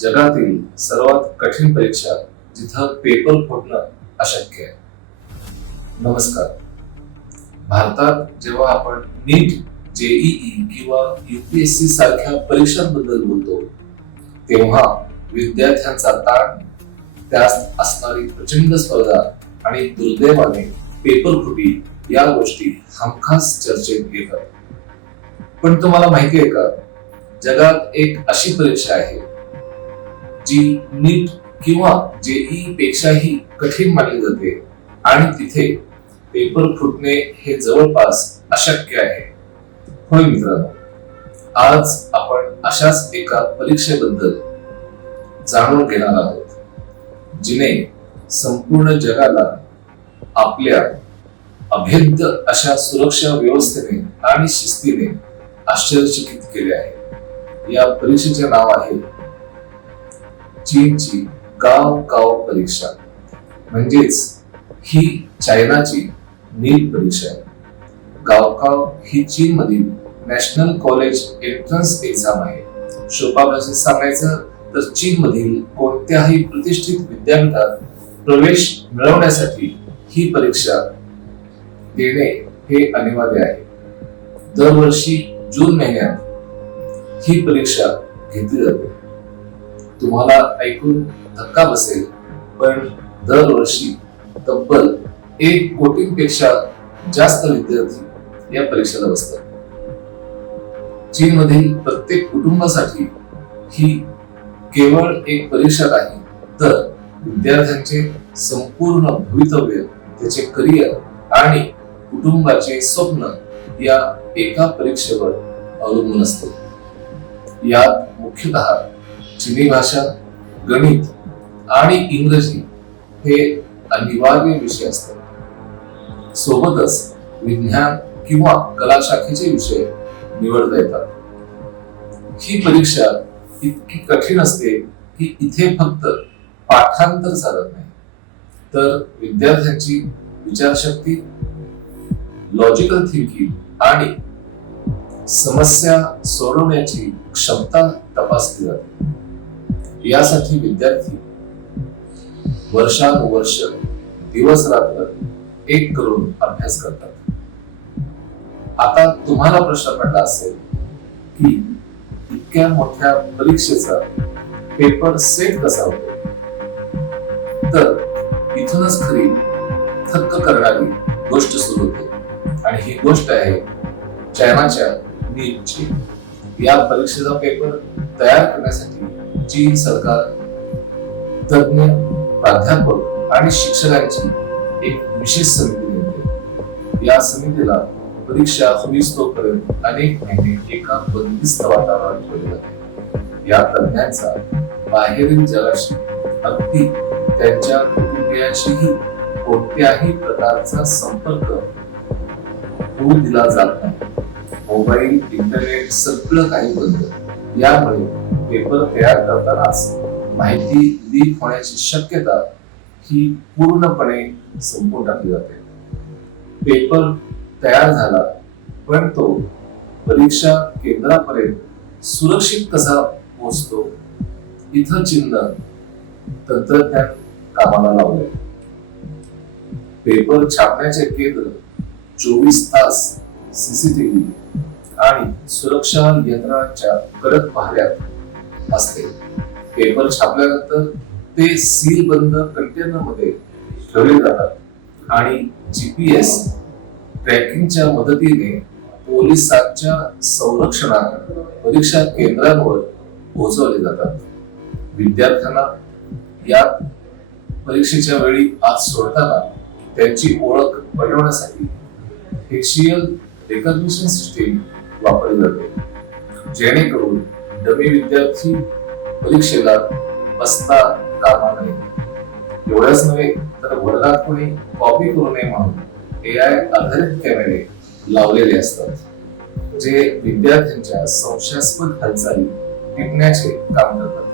जगातील सर्वात कठीण परीक्षा जिथं पेपर फोडणं अशक्य आहे. नमस्कार. भारतात जेव्हा आपण नीट, जेईई किंवा यूपीएससी सारख्या परीक्षांबद्दल बोलतो तेव्हा विद्यार्थ्यांचा ताण, त्यात असणारी प्रचंड स्पर्धा आणि दुर्दैवाने पेपर फुटी या गोष्टी हमखास चर्चेत येतात. पण तुम्हाला माहिती आहे का, जगात एक अशी परीक्षा आहे जी नीट किंवा जेईई पेक्षाही कठीण मानली जाते आणि तिथे पेपर फुटणे हे जवळपास अशक्य आहे. होय मित्रांनो, आज आपण अशाच एका परीक्षेबद्दल जाणून घेणार आहोत जिने संपूर्ण जगाला आपल्या अभेद्य अशा सुरक्षा व्यवस्थेने आणि शिस्तीने आश्चर्यचकित केले आहे. या परीक्षेचे नाव आहे चीनची गाव परीक्षा, म्हणजेच ही चायनाची नीट परीक्षा आहे. गाव ही चीन मधील नॅशनल कॉलेज एंट्रन्स एक्झाम आहे. सोपा भाषेत सांगायचं तर चीन मधील कोणत्याही प्रतिष्ठित विद्यापीठात प्रवेश मिळवण्यासाठी ही परीक्षा देणे हे अनिवार्य आहे. दरवर्षी जून महिन्यात ही परीक्षा घेतली जाते. तुम्हाला ऐकून धक्का बसेल, पण दरवर्षी तब्बल 1 कोटींपेक्षा जास्त विद्यार्थी या परीक्षेला बसतात. चीन मधील प्रत्येक कुटुंबासाठी ही केवळ एक परीक्षा नाही, तर विद्यार्थ्यांचे संपूर्ण भवितव्य, त्याचे करिअर आणि कुटुंबाचे स्वप्न या एका परीक्षेवर अवलंबून असते. यात मुख्यतः चीनी भाषा, गणित आणि इंग्रजी हे अनिवार्य विषय असतात. सोबतच विज्ञान किंवा कला शाखेचे विषय निवडता येतात. ही परीक्षा इतकी कठीण असते की इथे फक्त पाठांतर चालत नाही, तर विद्यार्थ्यांची विचारशक्ती, लॉजिकल थिंकिंग आणि समस्या सोडवण्याची क्षमता तपासली जाते. यासाठी विद्यार्थी वर्षानुवर्ष दिवस रात्र एक करून अभ्यास करतात. आता तुम्हाला प्रश्न पडला असेल की इतक्या मोठ्या परीक्षेचा पेपर सेट कसा होतो? तर इथूनच खरी थक्क करणारी गोष्ट सुरू होते आणि ही गोष्ट आहे चायनाच्या नीटची. या परीक्षेचा पेपर तयार करण्यासाठी चीन सरकार तज्ञ, प्राध्यापक आणि शिक्षकांची एक विशेष समिती नेमते. या समितीला परीक्षा होईस तोपर्यंत अनेक महिने एका बंदिस्त वातावरणात ठेवले जाते. या तज्ञांचा बाहेरील जगाशी, अगदी त्यांच्या कुटुंबियांशीही कोणत्याही प्रकारचा संपर्क होऊ दिला जात नाही. मोबाईल, इंटरनेट सगळं काही बंद. यामुळे पेपर तयार करतानाच माहिती लीक होण्याची शक्यता ही पूर्णपणे संपून टाकली जाते. पेपर तयार झाला, पण तो परीक्षा केंद्रापर्यंत सुरक्षित कसा पोहोचतो, इथं चीननं तंत्रज्ञान कामाला लावले. पेपर छापण्याचे केंद्र 24 तास सीसीटीव्ही आणि सुरक्षा यंत्रणांच्या कडक पाहण्यात असते. पेपर छापल्यानंतर ते सील बंद कंटेनर मध्ये ठेवले जातात आणि जीपीएस ट्रॅकिंगच्या मदतीने पोलिसांच्या संरक्षणात परीक्षा केंद्रांवर पोहोचवले जातात. विद्यार्थ्यांना या परीक्षेच्या वेळी आत सोडताना त्यांची ओळख पटवण्यासाठी फेशियल रिकॉग्निशन सिस्टीम वापरली जाते, जेणेकरून डमी विद्यार्थी परीक्षेला बसता कामा नये. एवढंच नव्हे तर वर्गात कोणी कॉपी करू नये म्हणून एआय आधारित कॅमेरे लावलेले असतात, जे विद्यार्थ्यांच्या संशयास्पद हालचाली टिपण्याचे काम करतात.